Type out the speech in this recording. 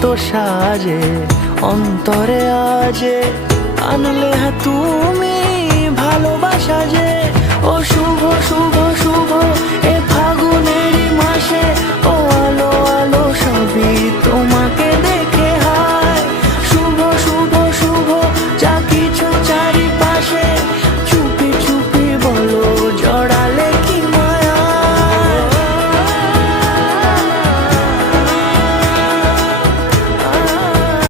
কত সাজে অন্তরে আজে আনলে হ্যাঁ তুমি ভালোবাসা যে। ও শুভ শুভ শুভ এ ফাগুনেরই মাসে, ও আলো আলো সবই তো